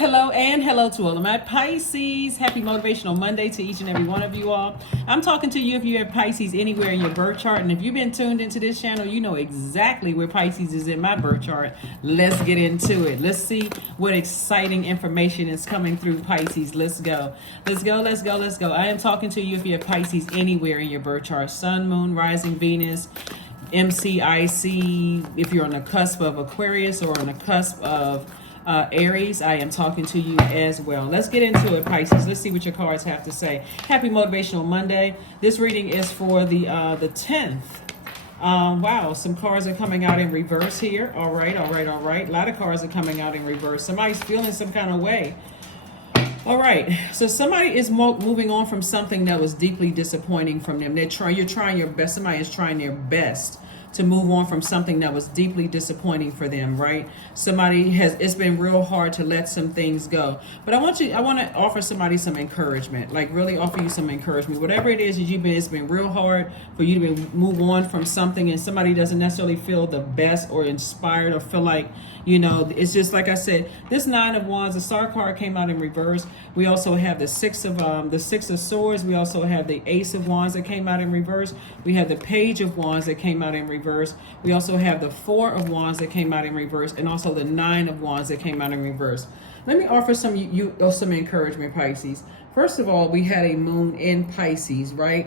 hello, and hello to all of my Pisces. Happy Motivational Monday to each and every one of you all. I'm talking to you if you have Pisces anywhere in your birth chart. And if you've been tuned into this channel, you know exactly where Pisces is in my birth chart. Let's get into it. Let's see what exciting information is coming through Pisces. Let's go. Let's go, let's go, let's go. I am talking to you if you have Pisces anywhere in your birth chart. Sun, Moon, Rising, Venus, MCIC. If you're on the cusp of Aquarius or on the cusp of Aries, I am talking to you as well. Let's get into it, Pisces. Let's see what your cards have to say. Happy Motivational Monday. This reading is for the 10th. Wow, some cards are coming out in reverse here. All right. A lot of cards are coming out in reverse. Somebody's feeling some kind of way. All right, so somebody is moving on from something that was deeply disappointing from them. You're trying your best. Somebody is trying their best to move on from something that was deeply disappointing for them, right? It's been real hard to let some things go. But I want to offer somebody some encouragement, like really offer you some encouragement. Whatever it is that it's been real hard for you to move on from something, and somebody doesn't necessarily feel the best or inspired or feel like, it's just like I said, this Nine of Wands, the Star card came out in reverse. We also have the Six of Swords. We also have the Ace of Wands that came out in reverse. We have the Page of Wands that came out in reverse. We also have the Four of Wands that came out in reverse, and also the Nine of Wands that came out in reverse. Let me offer some encouragement, Pisces. First of all, we had a moon in Pisces, right?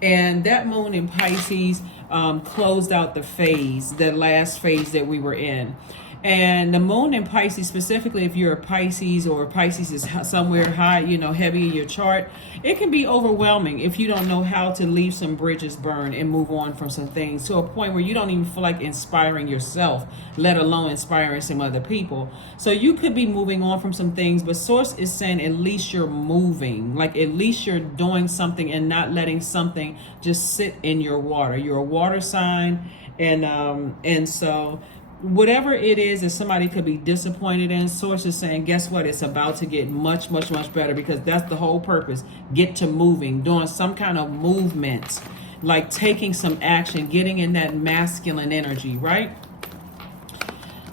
And that moon in Pisces closed out the last phase that we were in. And the moon in Pisces, specifically if you're a Pisces or Pisces is somewhere high, heavy in your chart, it can be overwhelming if you don't know how to leave some bridges burned and move on from some things to a point where you don't even feel like inspiring yourself, let alone inspiring some other people. So you could be moving on from some things, but Source is saying at least you're moving, like at least you're doing something and not letting something just sit in your water. You're a water sign, and so whatever it is that somebody could be disappointed in, Source is saying, guess what? It's about to get much, much, much better, because that's the whole purpose. Get to moving, doing some kind of movement, like taking some action, getting in that masculine energy, right?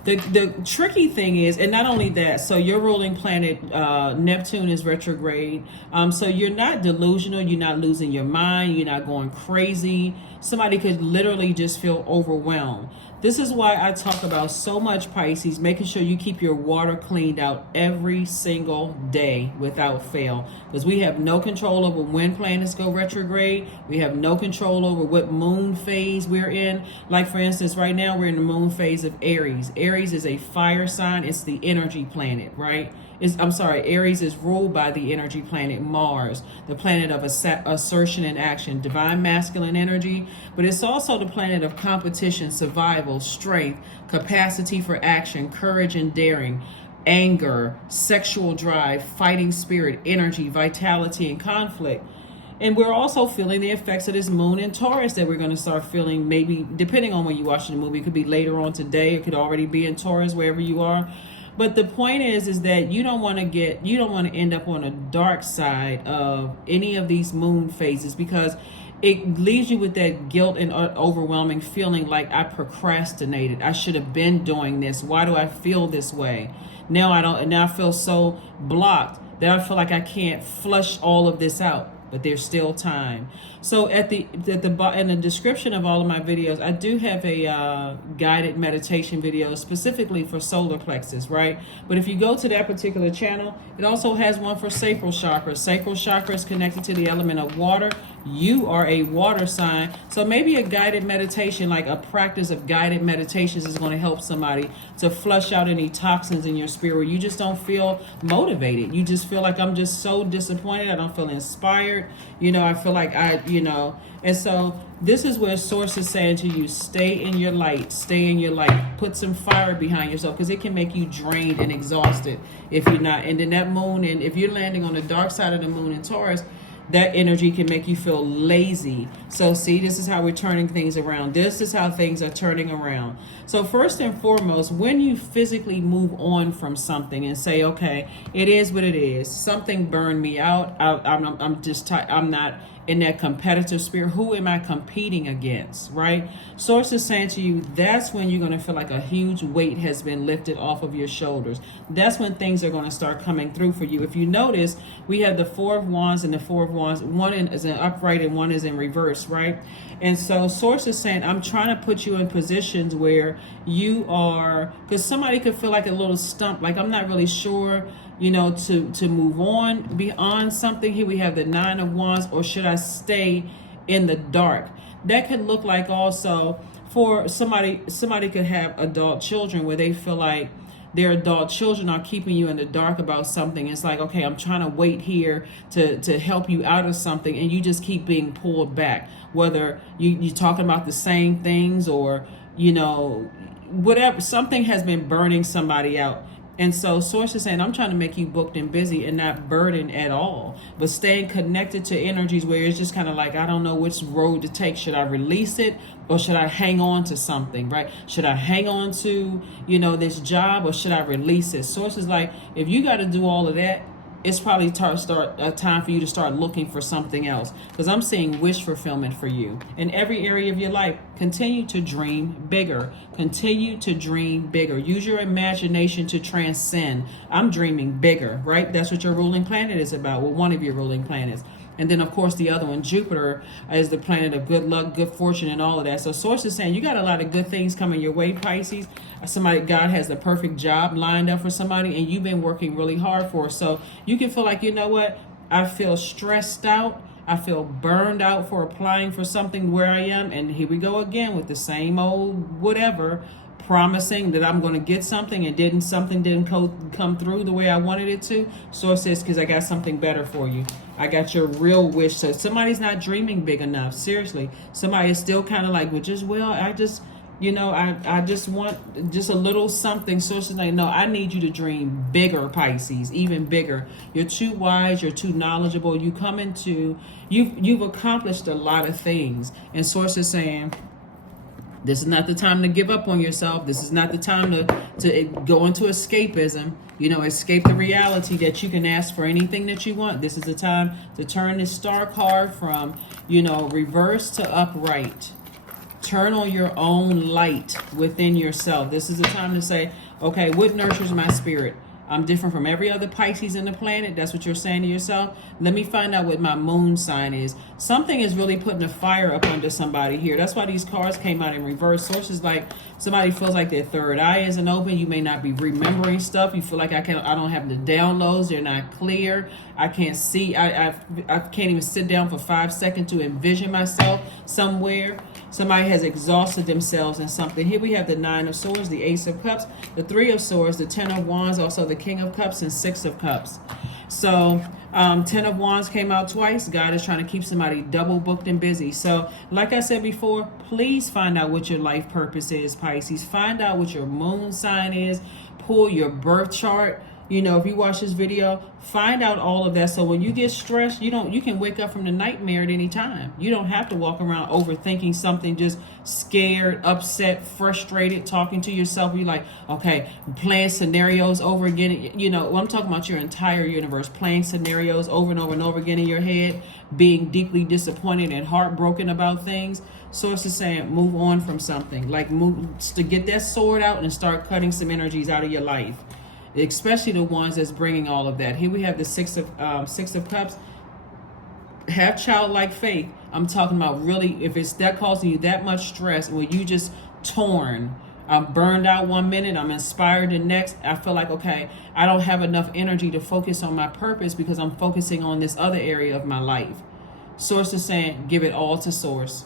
The tricky thing is, and not only that, so your ruling planet, Neptune, is retrograde. So you're not delusional. You're not losing your mind. You're not going crazy. Somebody could literally just feel overwhelmed. This is why I talk about so much, Pisces, making sure you keep your water cleaned out every single day without fail. Because we have no control over when planets go retrograde. We have no control over what moon phase we're in. Like, for instance, right now we're in the moon phase of Aries. Aries is a fire sign. It's the energy planet, right? Aries is ruled by the energy planet Mars, the planet of assertion and action, divine masculine energy, but it's also the planet of competition, survival, strength, capacity for action, courage and daring, anger, sexual drive, fighting spirit, energy, vitality, and conflict. And we're also feeling the effects of this moon in Taurus that we're going to start feeling, maybe depending on when you watch the movie. It could be later on today. It could already be in Taurus, wherever you are. But the point is that you don't want to end up on a dark side of any of these moon phases, because it leaves you with that guilt and overwhelming feeling like, I procrastinated. I should have been doing this. Why do I feel this way? Now I feel so blocked that I feel like I can't flush all of this out. But there's still time. So in the description of all of my videos, I do have a guided meditation video specifically for solar plexus, right? But if you go to that particular channel, it also has one for sacral chakra. Sacral chakra is connected to the element of water. You are a water sign. So maybe a guided meditation, like a practice of guided meditations, is going to help somebody to flush out any toxins in your spirit where you just don't feel motivated. You just feel like, I'm just so disappointed. I don't feel inspired. I feel like and so this is where Source is saying to you, stay in your light, put some fire behind yourself, because it can make you drained and exhausted if you're not. And then that moon, and if you're landing on the dark side of the moon in Taurus, that energy can make you feel lazy. So see, this is how we're turning things around. This is how things are turning around. So first and foremost, when you physically move on from something and say, okay, it is what it is. Something burned me out. I'm not in that competitive spirit. Who am I competing against, right? Source is saying to you, that's when you're going to feel like a huge weight has been lifted off of your shoulders. That's when things are going to start coming through for you. If you notice, we have the Four of Wands and the Four of Wands. One is in upright and one is in reverse, right? And so Source is saying, I'm trying to put you in positions where you are, because somebody could feel like a little stump, like I'm not really sure, you know, to move on beyond something. Here we have the Nine of Wands, or should I stay in the dark? That could look like also for somebody could have adult children where they feel like their adult children are keeping you in the dark about something. It's like, okay, I'm trying to wait here to help you out of something, and you just keep being pulled back. Whether you're talking about the same things, or, you know, whatever, something has been burning somebody out. And so Source is saying, I'm trying to make you booked and busy and not burdened at all, but staying connected to energies where it's just kind of like, I don't know which road to take. Should I release it, or should I hang on to something, right? Should I hang on to, you know, this job, or should I release it? Source is like, if you got to do all of that, it's probably time for you to start looking for something else, because I'm seeing wish fulfillment for you in every area of your life. Continue to dream bigger. Continue to dream bigger. Use your imagination to transcend. I'm dreaming bigger, right? That's what your ruling planet is about. Well, one of your ruling planets. And then, of course, the other one, Jupiter, is the planet of good luck, good fortune, and all of that. So Source is saying you got a lot of good things coming your way, Pisces. God has the perfect job lined up for somebody, and you've been working really hard for it. So you can feel like, you know what? I feel stressed out. I feel burned out for applying for something where I am. And here we go again with the same old whatever, promising that I'm going to get something, and something didn't come through the way I wanted it to. Source says, because I got something better for you. I got your real wish. So somebody's not dreaming big enough. Seriously, somebody is still kind of like, I just want just a little something. Source is like, no, I need you to dream bigger, Pisces, even bigger. You're too wise. You're too knowledgeable. You've accomplished a lot of things. And Source is saying, this is not the time to give up on yourself. This is not the time to go into escapism, escape the reality that you can ask for anything that you want. This is the time to turn this star card from, reverse to upright. Turn on your own light within yourself. This is the time to say, okay, what nurtures my spirit? I'm different from every other Pisces in the planet. That's what you're saying to yourself. Let me find out what my moon sign is. Something is really putting a fire up under somebody here. That's why these cards came out in reverse. Sources like somebody feels like their third eye isn't open. You may not be remembering stuff. You feel like I don't have the downloads. They're not clear. I can't see. I can't even sit down for 5 seconds to envision myself somewhere. Somebody has exhausted themselves in something. Here we have the Nine of Swords, the Ace of Cups, the Three of Swords, the Ten of Wands, also the King of Cups, and Six of Cups. So 10 of Wands came out twice. God is trying to keep somebody double booked and busy. So like I said before, please find out what your life purpose is, Pisces. Find out what your moon sign is. Pull your birth chart. If you watch this video, find out all of that. So when you get stressed, you can wake up from the nightmare at any time. You don't have to walk around overthinking something, just scared, upset, frustrated, talking to yourself. You're like, okay, playing scenarios over again. I'm talking about your entire universe, playing scenarios over and over and over again in your head, being deeply disappointed and heartbroken about things. Source is saying, move on from something. Like move to get that sword out and start cutting some energies out of your life. Especially the ones that's bringing all of that. Here we have the Six of Cups. Have childlike faith. I'm talking about really, if it's that causing you that much stress, where you just torn. I'm burned out one minute, I'm inspired the next. I feel like, okay, I don't have enough energy to focus on my purpose because I'm focusing on this other area of my life. Source is saying, give it all to Source.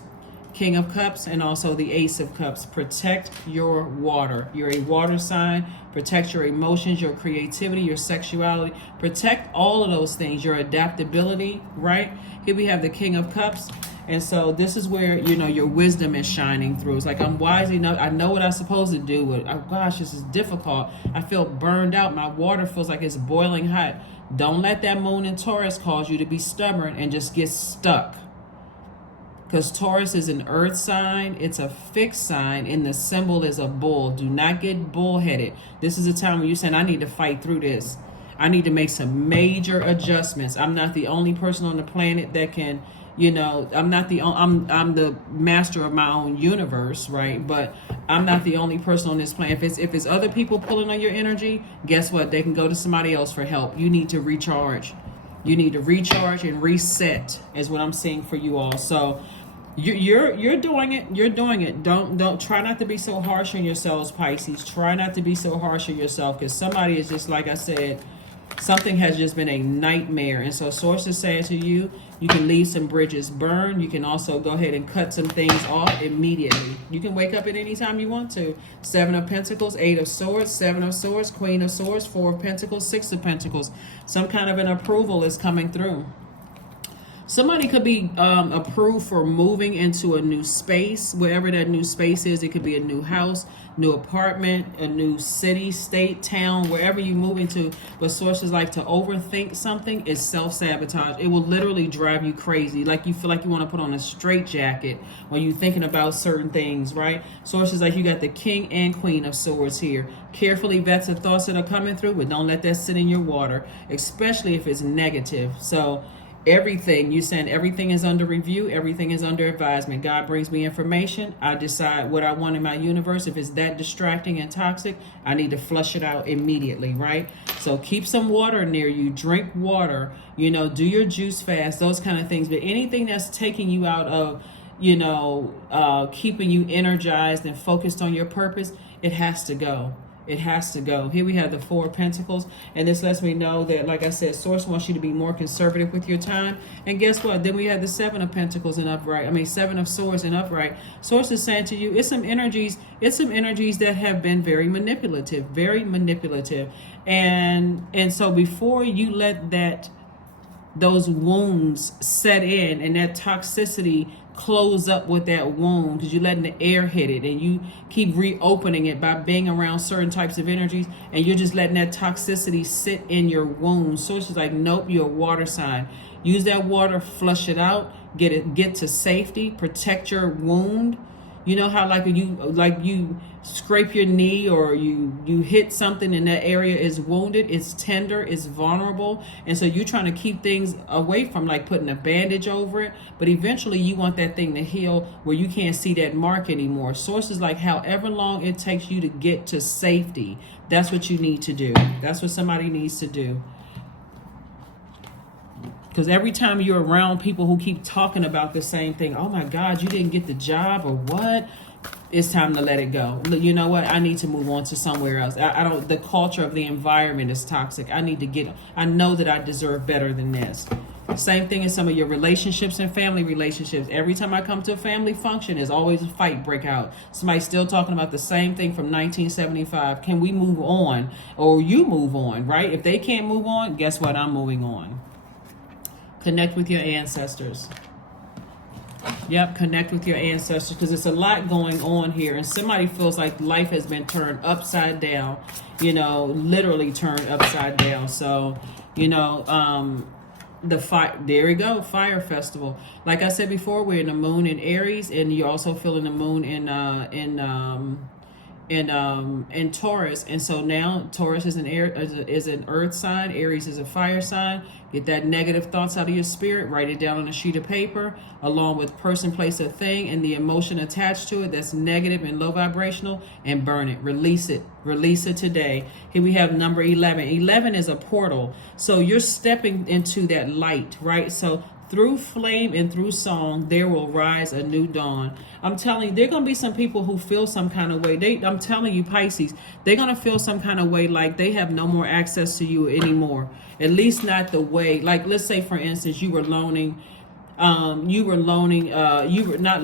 King of Cups and also the Ace of Cups. Protect your water. You're a water sign. Protect your emotions, your creativity, your sexuality. Protect all of those things, your adaptability, right? Here we have the King of Cups. And so this is where, your wisdom is shining through. It's like, I'm wise enough. I know what I'm supposed to do. Oh, gosh, this is difficult. I feel burned out. My water feels like it's boiling hot. Don't let that moon in Taurus cause you to be stubborn and just get stuck. Because Taurus is an earth sign, it's a fixed sign, and the symbol is a bull. Do not get bullheaded. This is a time when you're saying, I need to fight through this. I need to make some major adjustments. I'm not the only person on the planet that can, You know, I'm the master of my own universe, right? But I'm not the only person on this planet. If it's other people pulling on your energy, guess what? They can go to somebody else for help. You need to recharge. You need to recharge and reset, is what I'm seeing for you all. So you're doing it. You're doing it. Don't try not to be so harsh on yourselves, Pisces. Try not to be so harsh on yourself, because somebody is just, like I said, something has just been a nightmare. And so Source is saying to you, you can leave some bridges burned. You can also go ahead and cut some things off immediately. You can wake up at any time you want to. 7 of Pentacles, 8 of Swords, 7 of Swords, Queen of Swords, 4 of Pentacles, 6 of Pentacles. Some kind of an approval is coming through. Somebody could be approved for moving into a new space, wherever that new space is. It could be a new house, new apartment, a new city, state, town, wherever you move into. But sources like to overthink something is self-sabotage. It will literally drive you crazy. Like you feel like you want to put on a straitjacket when you're thinking about certain things, right? Sources like you got the King and Queen of Swords here. Carefully vet the thoughts that are coming through, but don't let that sit in your water, especially if it's negative. So everything, you saying everything is under review, everything is under advisement. God brings me information. I decide what I want in my universe. If it's that distracting and toxic, I need to flush it out immediately, right? So keep some water near you, drink water, you know, do your juice fast, those kind of things. But anything that's taking you out of, you know, keeping you energized and focused on your purpose, it has to go. It has to go. Here we have the 4 of Pentacles, and this lets me know that, like I said, Source wants you to be more conservative with your time. And guess what? Then we have the 7 of Pentacles in upright. 7 of Swords in upright. Source is saying to you, it's some energies that have been very manipulative, and so before you let those wounds set in and that toxicity close up with that wound, because you're letting the air hit it and you keep reopening it by being around certain types of energies, and you're just letting that toxicity sit in your wound. So it's just like, nope, you're a water sign. Use that water, flush it out, get to safety, protect your wound. You know how like you scrape your knee or you hit something and that area is wounded, it's tender, it's vulnerable, and so you're trying to keep things away from, like putting a bandage over it, but eventually you want that thing to heal where you can't see that mark anymore. Sources like however long it takes you to get to safety, that's what you need to do. That's what somebody needs to do. Because every time you're around people who keep talking about the same thing, oh my God, you didn't get the job or what? It's time to let it go. You know what? I need to move on to somewhere else. I don't. The culture of the environment is toxic. I know that I deserve better than this. Same thing in some of your relationships and family relationships. Every time I come to a family function, there's always a fight break out. Somebody's still talking about the same thing from 1975. Can we move on? Or you move on, right? If they can't move on, guess what? I'm moving on. Connect with your ancestors. Yep, connect with your ancestors, because it's a lot going on here, and somebody feels like life has been turned upside down, you know, literally turned upside down. So, you know, the fire, there we go, fire festival. Like I said before, we're in the moon in Aries, and you're also feeling the moon in Taurus, and so now Taurus is an earth sign, Aries is a fire sign. Get that negative thoughts out of your spirit, write it down on a sheet of paper, along with person, place, or thing, and the emotion attached to it that's negative and low vibrational, and burn it. Release it today. Here we have number 11. 11 is a portal, so you're stepping into that light, right? So through flame and through song, there will rise a new dawn. I'm telling you, there are going to be some people who feel some kind of way. I'm telling you, Pisces, they're going to feel some kind of way like they have no more access to you anymore. At least not the way, like, let's say, for instance, you were not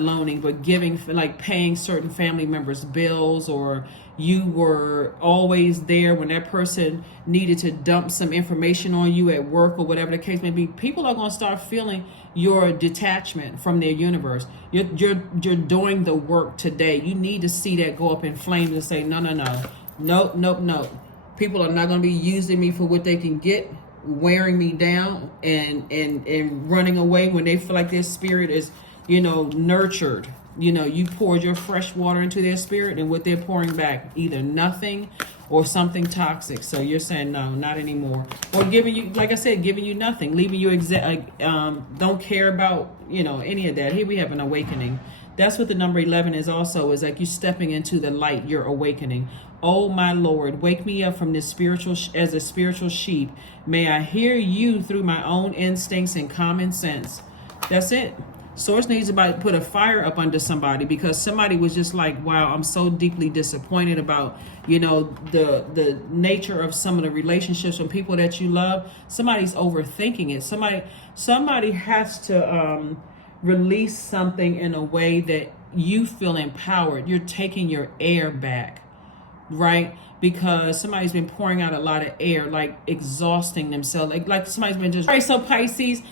loaning, but giving, like paying certain family members' bills, or you were always there when that person needed to dump some information on you at work or whatever the case may be. People are going to start feeling your detachment from their universe. You're doing the work today. You need to see that go up in flames and say, no. People are not going to be using me for what they can get, wearing me down and running away when they feel like their spirit is, you know, nurtured. You know, you poured your fresh water into their spirit, and what they're pouring back, either nothing or something toxic. So you're saying no, not anymore, or giving you, like I said, giving you nothing, leaving you don't care about, you know, any of that. Here we have an awakening. That's what the number 11 is also, is like you stepping into the light, you're awakening. Oh my Lord, wake me up from this spiritual, as a spiritual sheep. May I hear you through my own instincts and common sense. That's it. Source needs to put a fire up under somebody, because somebody was just like, wow, I'm so deeply disappointed about, you know, the nature of some of the relationships from people that you love. Somebody's overthinking it. Somebody has to release something in a way that you feel empowered. You're taking your air back, right? Because somebody's been pouring out a lot of air, like exhausting themselves, like somebody's been just. All right, so Pisces,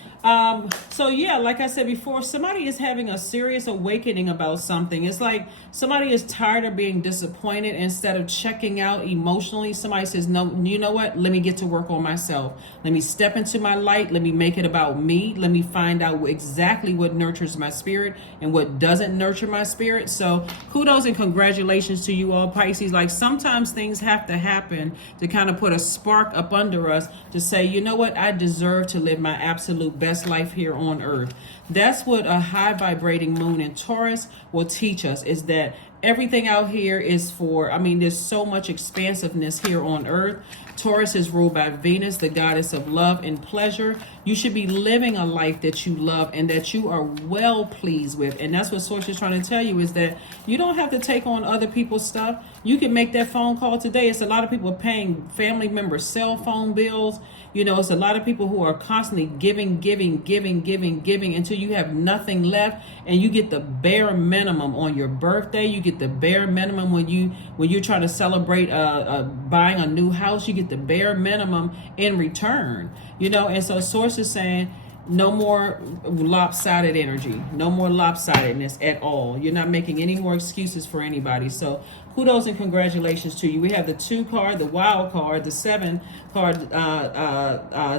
so yeah, like I said before, somebody is having a serious awakening about something. It's like somebody is tired of being disappointed. Instead of checking out emotionally, somebody says, no, you know what, let me get to work on myself. Let me step into my light. Let me make it about me. Let me find out exactly what nurtures my spirit and what doesn't nurture my spirit. So kudos and congratulations to you all, Pisces. Like, sometimes things have to happen to kind of put a spark up under us to say, you know what, I deserve to live my absolute best life here on earth. That's what a high vibrating moon in Taurus will teach us, is that everything out here is for, I mean, there's so much expansiveness here on earth. Taurus is ruled by Venus, the goddess of love and pleasure. You should be living a life that you love and that you are well pleased with. And that's what Source is trying to tell you, is that you don't have to take on other people's stuff. You can make that phone call today. It's a lot of people paying family members' cell phone bills. You know, it's a lot of people who are constantly giving until you have nothing left, and you get the bare minimum on your birthday. You get the bare minimum when you're trying to celebrate buying a new house. You get the bare minimum in return. You know, and so Source is saying, no more lopsided energy, no more lopsidedness at all. You're not making any more excuses for anybody. So kudos and congratulations to you. We have the 2 card, the wild card, the 7 card,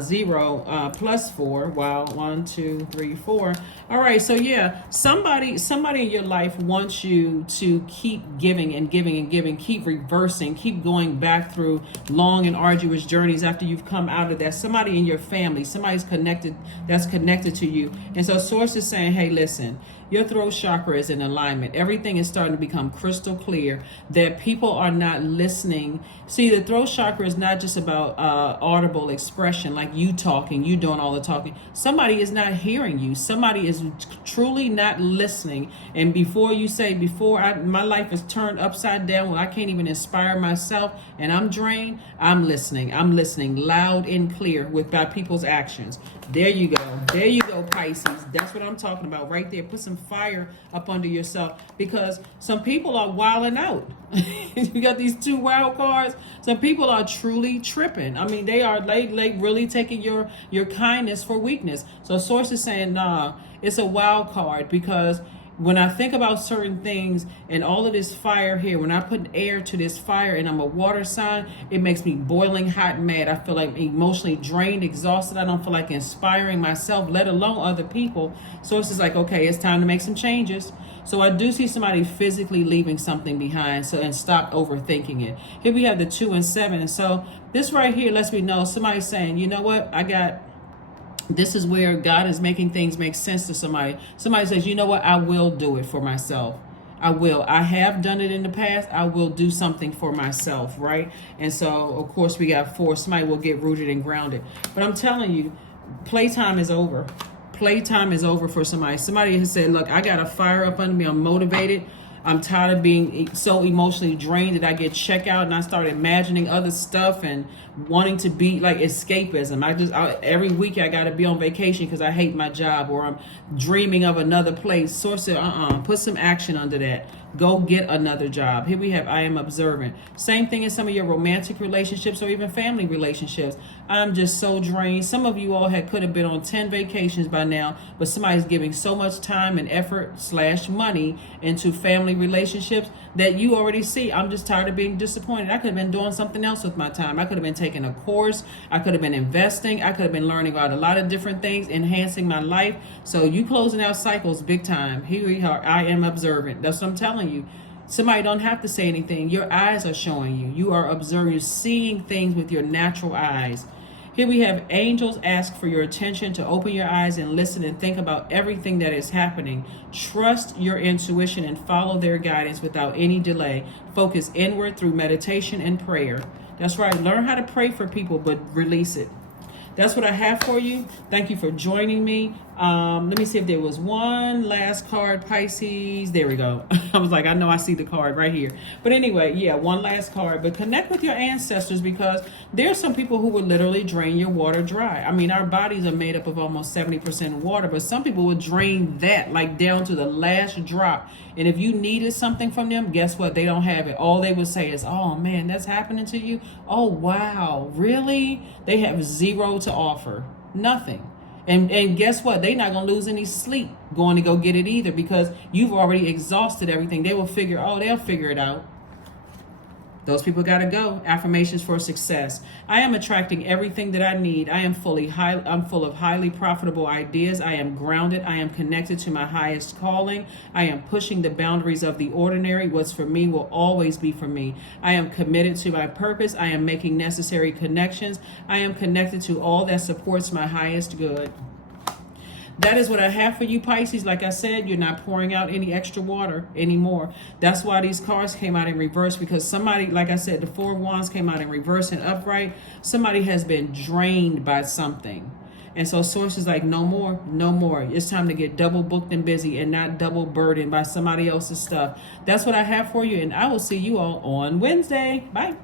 0 plus 4. Wow, 1, 2, 3, 4. All right, so yeah, somebody in your life wants you to keep giving and giving and giving, keep reversing, keep going back through long and arduous journeys after you've come out of that. Somebody in your family, somebody's connected, that's connected to you. And so Source is saying, hey, listen, your throat chakra is in alignment. Everything is starting to become crystal clear that people are not listening. See, the throat chakra is not just about audible expression, like you talking, you doing all the talking. Somebody is not hearing you. Somebody is truly not listening. And before you say, my life is turned upside down when I can't even inspire myself and I'm drained, I'm listening. I'm listening loud and clear by people's actions. There you go. There you go, Pisces. That's what I'm talking about right there. Put some fire up under yourself, because some people are wilding out. You got these 2 wild cards. Some people are truly tripping. I mean, they are like really taking your kindness for weakness. So Source is saying, nah, it's a wild card, because when I think about certain things and all of this fire here, when I put air to this fire and I'm a water sign, it makes me boiling hot and mad. I feel like emotionally drained, exhausted. I don't feel like inspiring myself, let alone other people. So it's just like, okay, it's time to make some changes. So I do see somebody physically leaving something behind, and stop overthinking it. Here we have the 2 and 7. And so this right here lets me know somebody's saying, you know what, this is where God is making things make sense to somebody. Somebody says, you know what, I will do it for myself. I will. I have done it in the past. I will do something for myself, right? And so, of course, we got 4. Somebody will get rooted and grounded. But I'm telling you, playtime is over. Playtime is over for somebody. Somebody has said, look, I got a fire up under me. I'm motivated. I'm tired of being so emotionally drained that I get check out and I start imagining other stuff and wanting to be like escapism. Every week I got to be on vacation because I hate my job, or I'm dreaming of another place. Source said, put some action under that. Go get another job. Here we have, I am observant. Same thing in some of your romantic relationships or even family relationships. I'm just so drained. Some of you all could have been on 10 vacations by now, but somebody's giving so much time and effort / money into family relationships that you already see. I'm just tired of being disappointed. I could have been doing something else with my time. I could have been taking a course. I could have been investing. I could have been learning about a lot of different things, enhancing my life. So you closing out cycles big time. Here we are. I am observant. That's what I'm telling you. Somebody don't have to say anything. Your eyes are showing you. You are observing, you're seeing things with your natural eyes. Here we have angels ask for your attention to open your eyes and listen and think about everything that is happening. Trust your intuition and follow their guidance without any delay. Focus inward through meditation and prayer. That's right. Learn how to pray for people, but release it. That's what I have for you. Thank you for joining me. Let me see if there was one last card, Pisces. There we go. I was like, I know I see the card right here. But anyway, yeah, one last card. But connect with your ancestors, because there's some people who will literally drain your water dry. I mean, our bodies are made up of almost 70% water, but some people would drain that like down to the last drop. And if you needed something from them, guess what? They don't have it. All they would say is, oh man, that's happening to you. Oh, wow, really? They have zero to offer, nothing. And guess what? They're not going to lose any sleep going to go get it either, because you've already exhausted everything. They'll figure it out. Those people got to go. Affirmations for success. I am attracting everything that I need. I'm full of highly profitable ideas. I am grounded. I am connected to my highest calling. I am pushing the boundaries of the ordinary. What's for me will always be for me. I am committed to my purpose. I am making necessary connections. I am connected to all that supports my highest good. That is what I have for you, Pisces. Like I said, you're not pouring out any extra water anymore. That's why these cards came out in reverse, because somebody, like I said, the Four of Wands came out in reverse and upright. Somebody has been drained by something. And so Source is like, no more, no more. It's time to get double booked and busy and not double burdened by somebody else's stuff. That's what I have for you, and I will see you all on Wednesday. Bye.